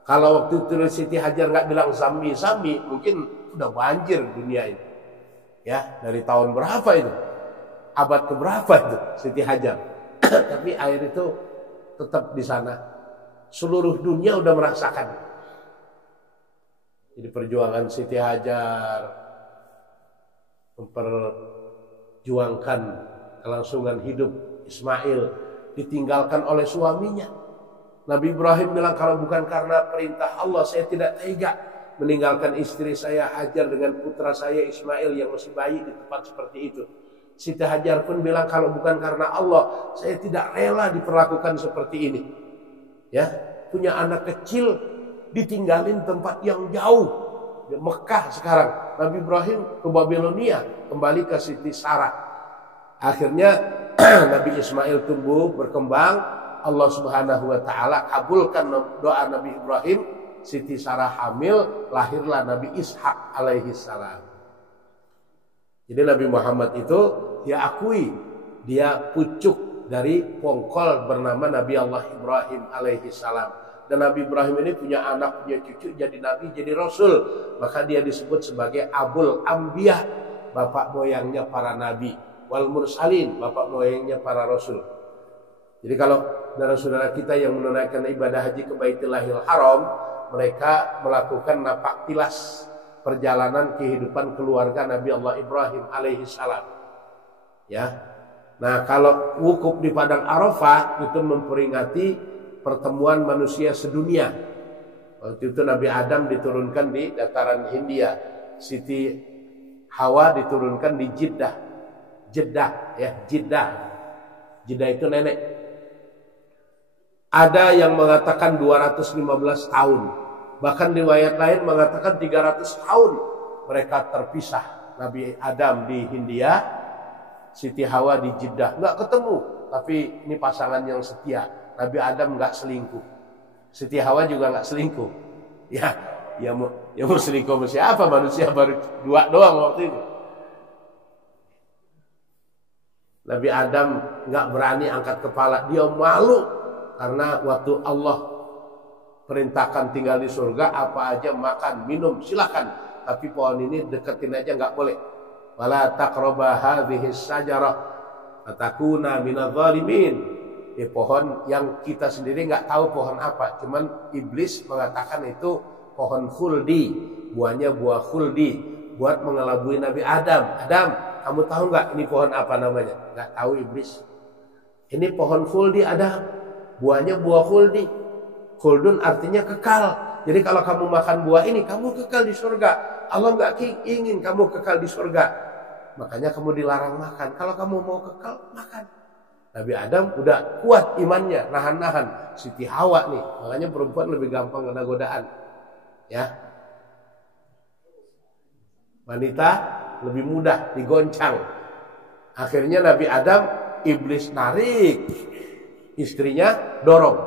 Kalau waktu itu Siti Hajar nggak bilang zammi, zammi, mungkin udah banjir dunia ini. Ya, dari tahun berapa itu? Abad keberapa itu Siti Hajar? Tapi air itu tetap di sana. Seluruh dunia udah merasakan. Jadi perjuangan Siti Hajar memperjuangkan kelangsungan hidup Ismail ditinggalkan oleh suaminya. Nabi Ibrahim bilang, kalau bukan karena perintah Allah, saya tidak tega meninggalkan istri saya Hajar dengan putra saya Ismail yang masih bayi di tempat seperti itu. Siti Hajar pun bilang, kalau bukan karena Allah, saya tidak rela diperlakukan seperti ini. Ya, punya anak kecil ditinggalin tempat yang jauh, di Mekah sekarang. Nabi Ibrahim ke Babilonia, kembali ke Siti Sarah. Akhirnya Nabi Ismail tumbuh berkembang. Allah Subhanahu wa taala kabulkan doa Nabi Ibrahim. Siti Sarah hamil, lahirlah Nabi Ishak alaihi salam. Jadi Nabi Muhammad itu dia akui dia pucuk dari pongkol bernama Nabi Allah Ibrahim alaihi salam. Dan Nabi Ibrahim ini punya anak, punya cucu, jadi nabi, jadi rasul. Maka dia disebut sebagai Abul Anbiya, bapak moyangnya para nabi, wal mursalin, bapak moyangnya para rasul. Jadi kalau saudara-saudara kita yang menunaikan ibadah haji ke Baitillahil Haram, mereka melakukan napak tilas perjalanan kehidupan keluarga Nabi Allah Ibrahim alaihi salam. Ya. Nah, kalau wukuf di padang Arafah itu memperingati pertemuan manusia sedunia. Waktu itu Nabi Adam diturunkan di dataran Hindia, Siti Hawa diturunkan di Jeddah. Jeddah, ya, Jeddah. Jeddah itu nenek. Ada yang mengatakan 215 tahun. Bahkan riwayat lain mengatakan 300 tahun mereka terpisah. Nabi Adam di Hindia, Siti Hawa di Jeddah. Nggak ketemu, tapi ini pasangan yang setia. Nabi Adam nggak selingkuh, Siti Hawa juga nggak selingkuh. Ya mau selingkuh sama siapa? Manusia baru 2 doang waktu itu. Nabi Adam nggak berani angkat kepala, dia malu. Karena waktu Allah perintahkan tinggal di surga, apa aja makan, minum, silakan. Tapi pohon ini deketin aja nggak boleh. wala taqraba hadhihi syajarah fatakuna minadh dhalimin. Pohon yang kita sendiri nggak tahu pohon apa, cuman iblis mengatakan itu pohon khuldi, buahnya buah khuldi, buat mengelabui Nabi Adam. Adam, kamu tahu nggak ini pohon apa namanya? Nggak tahu iblis. Ini pohon khuldi Adam, buahnya buah khuldi. Khuldun artinya kekal. Jadi kalau kamu makan buah ini, kamu kekal di surga. Allah nggak ingin kamu kekal di surga, makanya kamu dilarang makan. Kalau kamu mau kekal, makan. Nabi Adam udah kuat imannya, nahan-nahan. Siti Hawa nih, makanya perempuan lebih gampang kena godaan. Ya, wanita lebih mudah digoncang. Akhirnya Nabi Adam, iblis narik, istrinya dorong.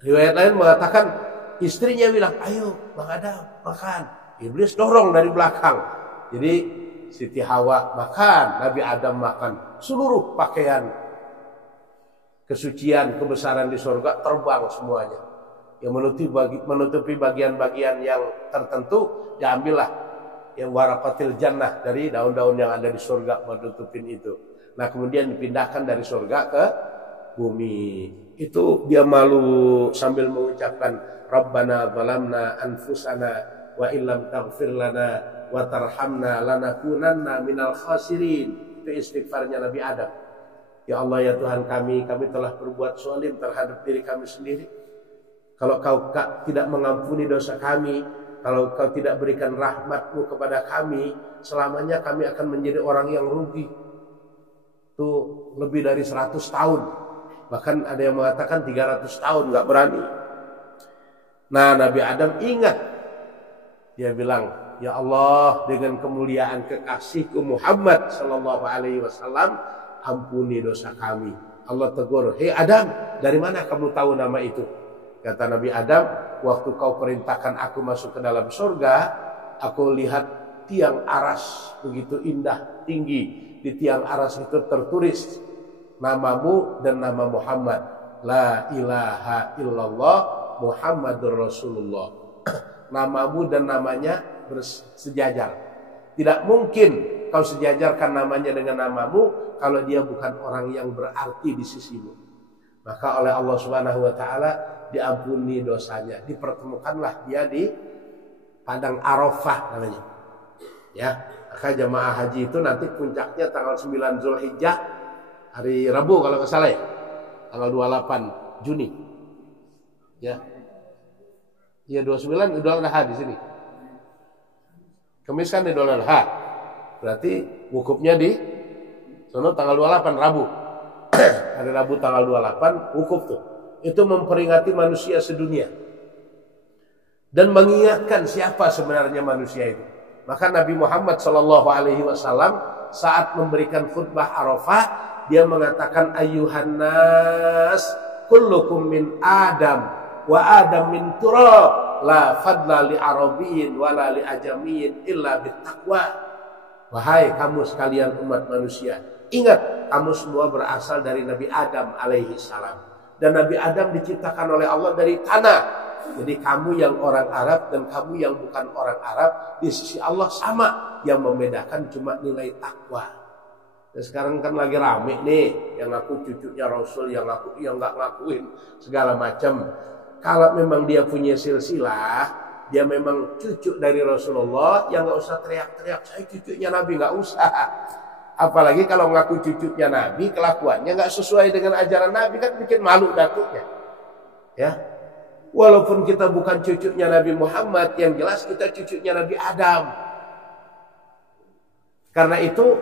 Riwayat lain mengatakan istrinya bilang, ayo Bang Adam makan. Iblis dorong dari belakang. Jadi Siti Hawa makan, Nabi Adam makan. Seluruh pakaian kesucian, kebesaran di surga terbang semuanya. Yang menutupi bagian-bagian yang tertentu, diambillah yang waraqatil jannah, dari daun-daun yang ada di surga menutupin itu. Nah kemudian dipindahkan dari surga ke bumi. Itu dia malu sambil mengucapkan Rabbana zalamna anfusana wa illam taghfir lana wa tarhamna lanakunanna minal khasirin. Itu istighfarnya Nabi Adam. Ya Allah, ya Tuhan kami telah berbuat zalim terhadap diri kami sendiri. Kalau kau tidak mengampuni dosa kami, kalau kau tidak berikan rahmat-Mu kepada kami, selamanya kami akan menjadi orang yang rugi. Itu lebih dari 100 tahun. Bahkan ada yang mengatakan 300 tahun nggak berani. Nah Nabi Adam ingat, dia bilang, ya Allah, dengan kemuliaan kekasihku Muhammad sallallahu alaihi wasallam, ampuni dosa kami. Allah tegur, hei Adam, dari mana kamu tahu nama itu? Kata Nabi Adam, waktu kau perintahkan aku masuk ke dalam surga, aku lihat tiang aras begitu indah, tinggi. Di tiang aras itu tertulis namamu dan nama Muhammad. La ilaha illallah Muhammadur Rasulullah. Namamu dan namanya bersejajar. Tidak mungkin kau sejajarkan namanya dengan namamu kalau dia bukan orang yang berarti di sisimu. Maka oleh Allah Subhanahu wa taala diampuni dosanya. Dipertemukanlah dia di padang Arafah namanya. Ya, maka jamaah haji itu nanti puncaknya tanggal 9 Zulhijjah, hari Rabu kalau nggak salah ya, tanggal 28 Juni. Ya. Ya 29 Idul Adha di sini. Kamis kan Idul Adha. Berarti wukufnya di sono tanggal 28 Rabu. Hari Rabu tanggal 28 wukuf tuh. Itu memperingati manusia sedunia. Dan mengingatkan siapa sebenarnya manusia itu. Maka Nabi Muhammad SAW saat memberikan khutbah Arafah, dia mengatakan ayyuhan nas kullukum min Adam wa Adam min turab la fadla li arabiyyin wa la li ajamiyyin illa bittaqwa. Wahai kamu sekalian umat manusia, ingat kamu semua berasal dari Nabi Adam alaihi salam. Dan Nabi Adam diciptakan oleh Allah dari tanah. Jadi kamu yang orang Arab dan kamu yang bukan orang Arab di sisi Allah sama. Yang membedakan cuma nilai takwa. Dan sekarang kan lagi rame nih, yang ngaku cucunya Rasul, yang nggak ngakuin segala macam. Kalau memang dia punya silsilah, dia memang cucu dari Rasulullah, yang nggak usah teriak-teriak saya cucunya Nabi, nggak usah. Apalagi kalau ngaku cucunya Nabi, kelakuannya nggak sesuai dengan ajaran Nabi, kan bikin malu datuknya. Ya, walaupun kita bukan cucunya Nabi Muhammad, yang jelas kita cucunya Nabi Adam. Karena itu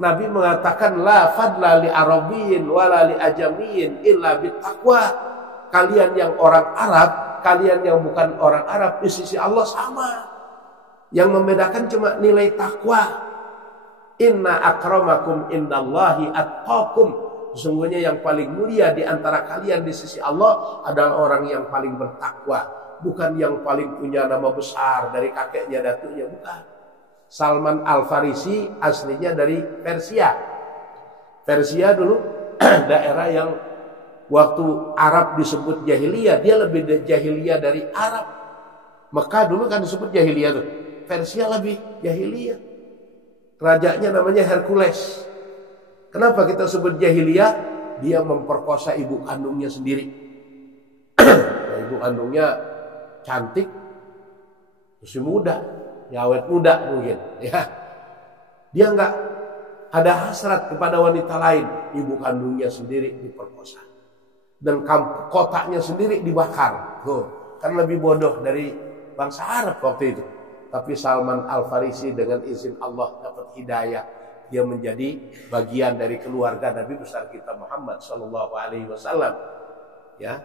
Nabi mengatakan la fadla li arabiyyin wala li ajamiyyin illa bittaqwa. Kalian yang orang Arab, kalian yang bukan orang Arab di sisi Allah sama. Yang membedakan cuma nilai takwa. Inna akramakum indallahi atqakum. Sesungguhnya yang paling mulia di antara kalian di sisi Allah adalah orang yang paling bertakwa. Bukan yang paling punya nama besar dari kakeknya, datuknya, bukan. Salman Al-Farisi aslinya dari Persia. Persia dulu daerah yang waktu Arab disebut jahiliyah, dia lebih jahiliyah dari Arab. Mekah dulu kan disebut jahiliyah tuh. Persia lebih jahiliyah. Rajanya namanya Hercules. Kenapa kita sebut jahiliyah? Dia memperkosa ibu kandungnya sendiri. Ibu kandungnya cantik, masih muda, ya awet muda mungkin. Ya, dia nggak ada hasrat kepada wanita lain. Ibu kandungnya sendiri diperkosa dan kotanya sendiri dibakar. Tuh, kan lebih bodoh dari bangsa Arab waktu itu. Tapi Salman Al-Farisi dengan izin Allah dapat hidayah. Dia menjadi bagian dari keluarga Nabi besar kita Muhammad Sallallahu Alaihi Wasallam. Ya,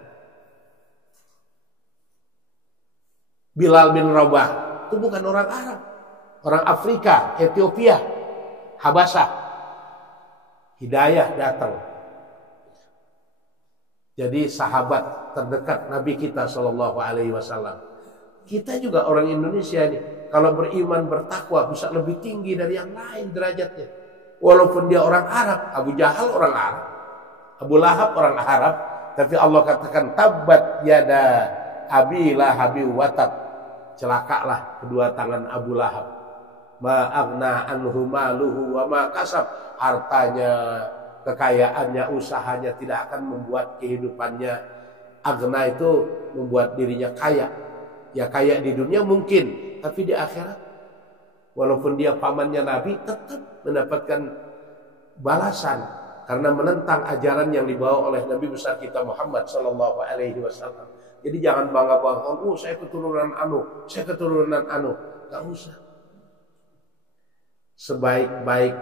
Bilal bin Rabah itu bukan orang Arab, orang Afrika, Ethiopia, Habasah. Hidayah datang. Jadi sahabat terdekat Nabi kita Sallallahu Alaihi Wasallam. Kita juga orang Indonesia nih, kalau beriman bertakwa bisa lebih tinggi dari yang lain derajatnya. Walaupun dia orang Arab, Abu Jahal orang Arab, Abu Lahab orang Arab, tapi Allah katakan tabbat yada abi lahabi watab, celakalah kedua tangan Abu Lahab. Ma aghna anhu maluhu wa ma kasab, hartanya, kekayaannya, usahanya tidak akan membuat kehidupannya. Aghna itu membuat dirinya kaya. Ya kaya di dunia mungkin, tapi di akhirat walaupun dia pamannya Nabi tetap mendapatkan balasan karena menentang ajaran yang dibawa oleh Nabi besar kita Muhammad Sallallahu Alaihi Wasallam. Jadi jangan bangga-bangga, saya keturunan anu, saya keturunan anu, nggak usah. Sebaik-baik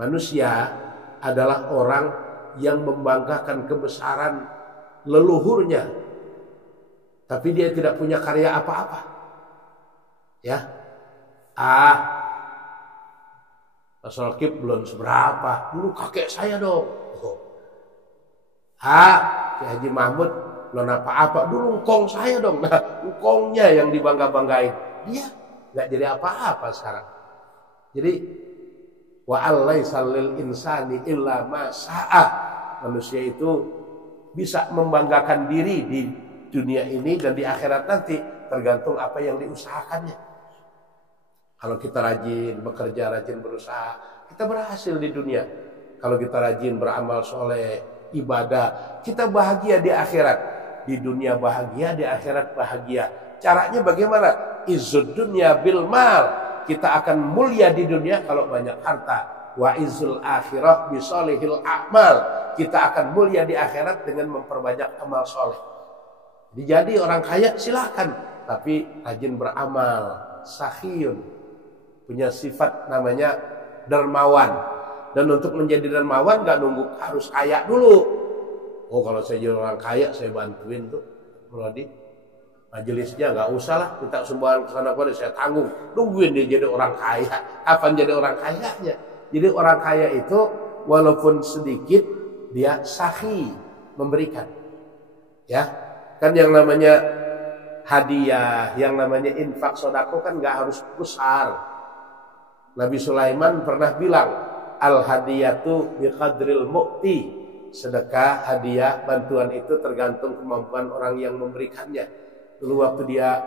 manusia adalah orang yang membanggakan kebesaran leluhurnya, tapi dia tidak punya karya apa-apa. Ya, Rasul Kip belum seberapa, dulu kakek saya dong. Ki Haji Mahmud belum apa-apa, dulu engkong saya dong. Nah, engkongnya yang dibangga-banggain, dia nggak jadi apa-apa sekarang. Jadi wa allaisa lil insani illa ma sa'a. Manusia itu bisa membanggakan diri di dunia ini dan di akhirat nanti tergantung apa yang diusahakannya. Kalau kita rajin bekerja, rajin berusaha, kita berhasil di dunia. Kalau kita rajin beramal soleh, ibadah, kita bahagia di akhirat. Di dunia bahagia, di akhirat bahagia. Caranya bagaimana? Izzud dunya bil mal. Kita akan mulia di dunia kalau banyak harta. Wa izzul akhirah bisolihil a'mal. Kita akan mulia di akhirat dengan memperbanyak amal soleh. Jadi orang kaya silahkan, tapi rajin beramal, sakhiyun, punya sifat namanya dermawan. Dan untuk menjadi dermawan gak nunggu harus kaya dulu. Oh kalau saya jadi orang kaya saya bantuin tuh Brodi, majelisnya gak usah lah, minta sumbangan kesana kemari saya tanggung. Nungguin dia jadi orang kaya. Kapan jadi orang kayanya? Jadi orang kaya itu walaupun sedikit dia sakhi, memberikan. Ya. Kan yang namanya hadiah, yang namanya infak sodako kan gak harus besar. Nabi Sulaiman pernah bilang, al hadiyatu biqadril mu'ti. Sedekah, hadiah, bantuan itu tergantung kemampuan orang yang memberikannya. Dulu waktu dia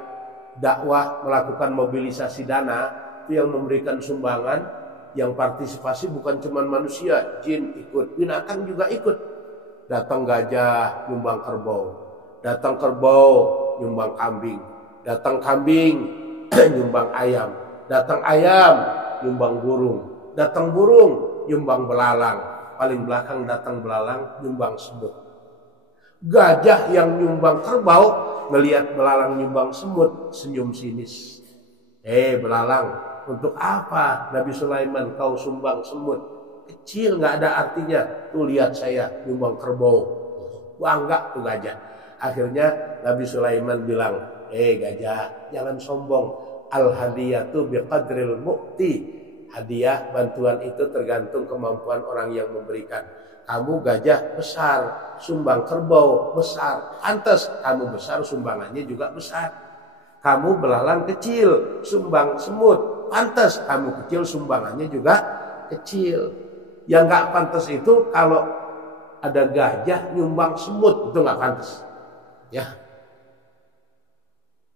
dakwah melakukan mobilisasi dana, itu yang memberikan sumbangan, yang partisipasi bukan cuma manusia, jin ikut, binatang juga ikut. Datang gajah nyumbang kerbau. Datang kerbau nyumbang kambing, datang kambing nyumbang ayam, datang ayam nyumbang burung, datang burung nyumbang belalang, paling belakang datang belalang nyumbang semut. Gajah yang nyumbang kerbau melihat belalang nyumbang semut senyum sinis. Belalang, untuk apa Nabi Sulaiman kau sumbang semut? Kecil nggak ada artinya. Tuh lihat saya nyumbang kerbau, bangga tuh gajah. Akhirnya Nabi Sulaiman bilang, gajah jangan sombong, al hadiyatu biqadril mu'ti. Hadiah, bantuan itu tergantung kemampuan orang yang memberikan. Kamu gajah besar, sumbang kerbau besar, pantas kamu besar sumbangannya juga besar. Kamu belalang kecil, sumbang semut, pantas kamu kecil sumbangannya juga kecil. Yang nggak pantas itu kalau ada gajah nyumbang semut, itu nggak pantas. Ya,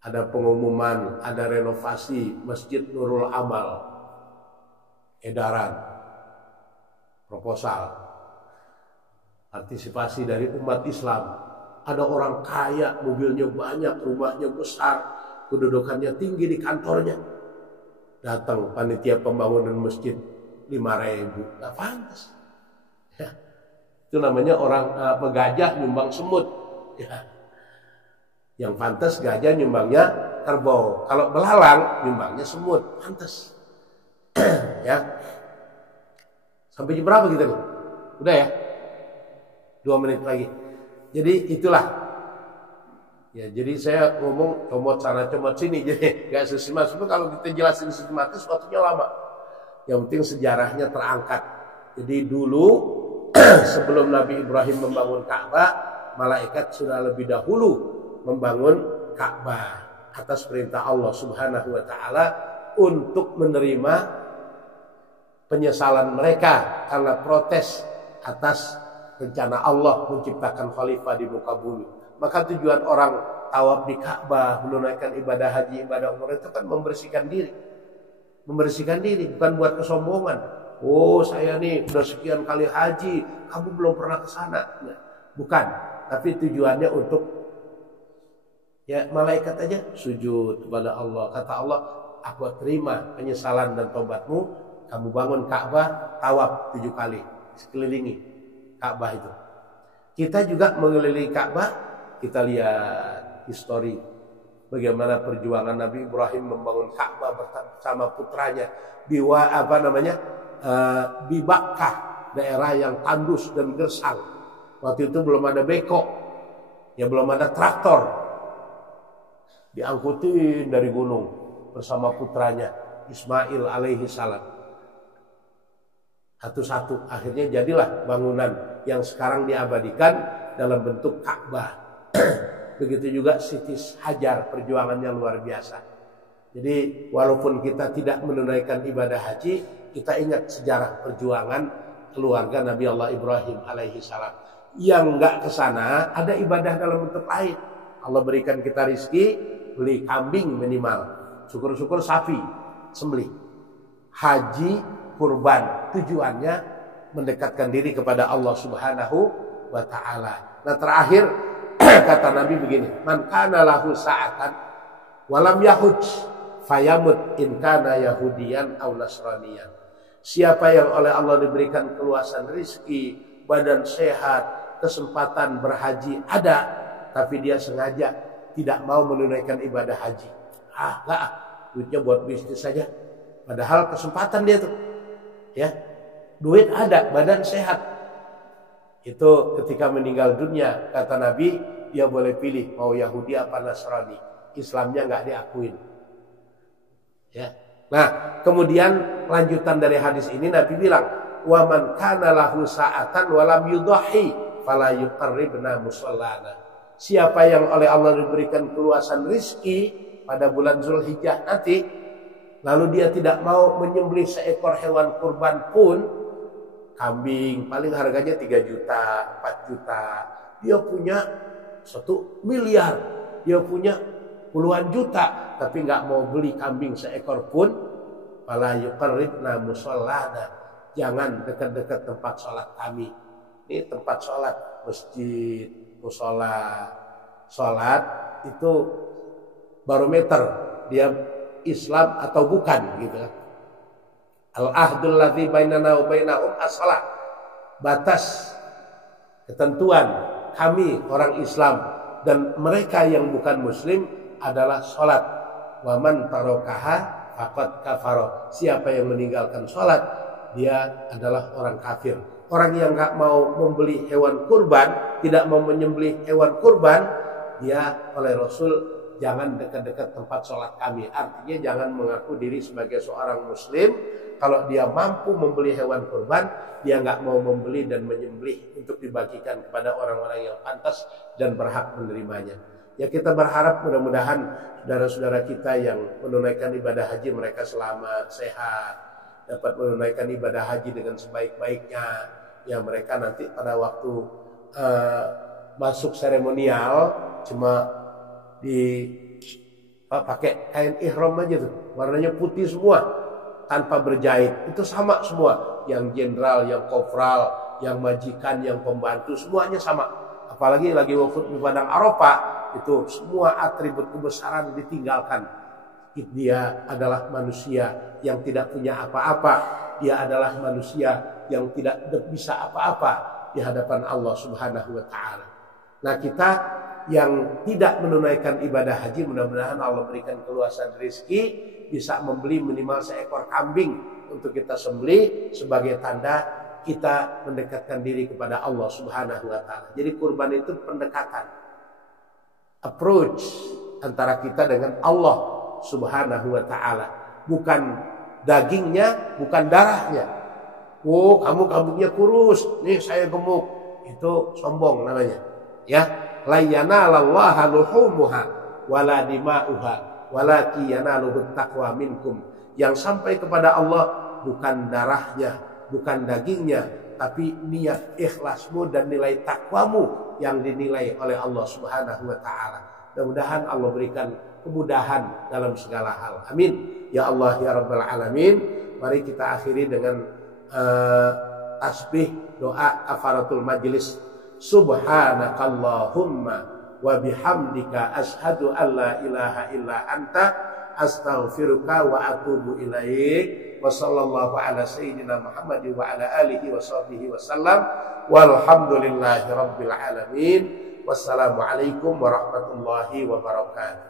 ada pengumuman, ada renovasi Masjid Nurul Amal, edaran, proposal, partisipasi dari umat Islam. Ada orang kaya, mobilnya banyak, rumahnya besar, kedudukannya tinggi di kantornya. Datang panitia pembangunan masjid 5.000, nggak pantas. Ya. Itu namanya orang pegajah nyumbang semut. Ya. Yang pantas gajah nyumbangnya kerbau. Kalau belalang nyumbangnya semut, pantas. Ya. Sampai jam berapa kita nih? Udah ya? 2 menit lagi. Jadi itulah. Ya, jadi saya ngomong comot sana comot sini, jadi nggak sistematis. Kalau kita jelasin sistematis waktunya lama. Yang penting sejarahnya terangkat. Jadi dulu sebelum Nabi Ibrahim membangun Ka'bah, malaikat sudah lebih dahulu membangun Ka'bah atas perintah Allah Subhanahu wa taala untuk menerima penyesalan mereka karena protes atas rencana Allah menciptakan khalifah di muka bumi. Maka tujuan orang tawaf di Ka'bah, menunaikan ibadah haji, ibadah umrah itu kan membersihkan diri. Membersihkan diri, bukan buat kesombongan. Oh, saya nih udah sekian kali haji, kamu belum pernah ke sana. Nah, bukan, tapi tujuannya untuk ya malaikat aja sujud kepada Allah. Kata Allah, aku terima penyesalan dan tobatmu. Kamu bangun Ka'bah, tawaf 7 kali, sekelilingi Ka'bah itu. Kita juga mengelilingi Ka'bah, kita lihat histori bagaimana perjuangan Nabi Ibrahim membangun Ka'bah bersama putranya di di Bakkah, daerah yang tandus dan gersang. Waktu itu belum ada beko, ya belum ada traktor. Diangkutin dari gunung bersama putranya Ismail alaihi salam. Satu-satu akhirnya jadilah bangunan yang sekarang diabadikan dalam bentuk Ka'bah. Begitu juga Siti Hajar, perjuangannya luar biasa. Jadi walaupun kita tidak menunaikan ibadah haji, kita ingat sejarah perjuangan keluarga Nabi Allah Ibrahim alaihi salam. Yang enggak ke sana ada ibadah dalam bentuk lain. Allah berikan kita rizki, beli kambing minimal, syukur-syukur sapi, sembelih. Haji, kurban, tujuannya mendekatkan diri kepada Allah Subhanahu wa taala. Nah, terakhir kata Nabi begini, man kana lahu sa'atan walam yahuj fayamut in kana yahudiyan aw nasraniyan. Siapa yang oleh Allah diberikan keluasan rizki, badan sehat, kesempatan berhaji ada, tapi dia sengaja tidak mau menunaikan ibadah haji. Enggak, duitnya buat bisnis saja. Padahal kesempatan dia tuh. Ya. Duit ada, badan sehat. Itu ketika meninggal dunia, kata Nabi, dia boleh pilih mau Yahudi apa Nasrani. Islamnya enggak diakuin. Ya. Nah, kemudian lanjutan dari hadis ini Nabi bilang, "Wa man kana lahu sa'atan wa lam yudhi fala yuqarribna musallana." Siapa yang oleh Allah diberikan keluasan rizki pada bulan Zulhijjah nanti, lalu dia tidak mau menyembelih seekor hewan kurban pun, kambing paling harganya 3 juta, 4 juta, dia punya 1 miliar, dia punya puluhan juta, tapi nggak mau beli kambing seekor pun, fala yuqarribna musallana, jangan dekat-dekat tempat sholat kami. Ini tempat sholat, masjid, musola. Sholat itu barometer dia Islam atau bukan, gitu. Al-ahdul ladzi bainana wa bainahum as-shalah. Batas ketentuan kami orang Islam dan mereka yang bukan muslim adalah sholat. Wa man tarakaha faqad kafara. Siapa yang meninggalkan sholat, dia adalah orang kafir. Orang yang enggak mau membeli hewan kurban, tidak mau menyembelih hewan kurban, dia oleh Rasul jangan dekat-dekat tempat sholat kami. Artinya jangan mengaku diri sebagai seorang muslim. Kalau dia mampu membeli hewan kurban, dia nggak mau membeli dan menyembelih untuk dibagikan kepada orang-orang yang pantas dan berhak menerimanya. Ya, kita berharap mudah-mudahan saudara-saudara kita yang menunaikan ibadah haji mereka selamat, sehat, dapat menunaikan ibadah haji dengan sebaik-baiknya. Ya, mereka nanti pada waktu masuk seremonial cuma pakai kain ihram aja tuh, warnanya putih semua, tanpa berjahit. Itu sama semua, yang jenderal, yang kopral, yang majikan, yang pembantu, semuanya sama. Apalagi lagi wukuf di padang Arafah, itu semua atribut kebesaran ditinggalkan. Dia adalah manusia yang tidak punya apa-apa. Dia adalah manusia yang tidak bisa apa-apa di hadapan Allah Subhanahu wa taala. Nah, kita yang tidak menunaikan ibadah haji, mudah-mudahan Allah berikan keluasan rezeki, bisa membeli minimal seekor kambing untuk kita sembelih sebagai tanda kita mendekatkan diri kepada Allah Subhanahu wa taala. Jadi kurban itu pendekatan, approach antara kita dengan Allah Subhanahu wa taala, bukan dagingnya, bukan darahnya. Oh, kamu kambingnya kurus, nih saya gemuk. Itu sombong namanya. Ya, la yanalallaha luhumuha wala dima'uha walaki yanaluhut taqwa minkum. Yang sampai kepada Allah bukan darahnya, bukan dagingnya, tapi niat ikhlasmu dan nilai takwamu yang dinilai oleh Allah Subhanahu wa taala. Mudah-mudahan Allah berikan kemudahan dalam segala hal. Amin. Ya Allah ya Rabbal alamin. Mari kita akhiri dengan tasbih doa kafaratul majlis. Subhanakallahumma wa bihamdika asyhadu an la ilaha illa anta astaghfiruka wa atubu ilaik. Wa sallallahu ala sayyidina Muhammad wa ala alihi wa sahbihi wa sallam. Walhamdulillahi rabbil alamin. Wassalamualaikum warahmatullahi wabarakatuh.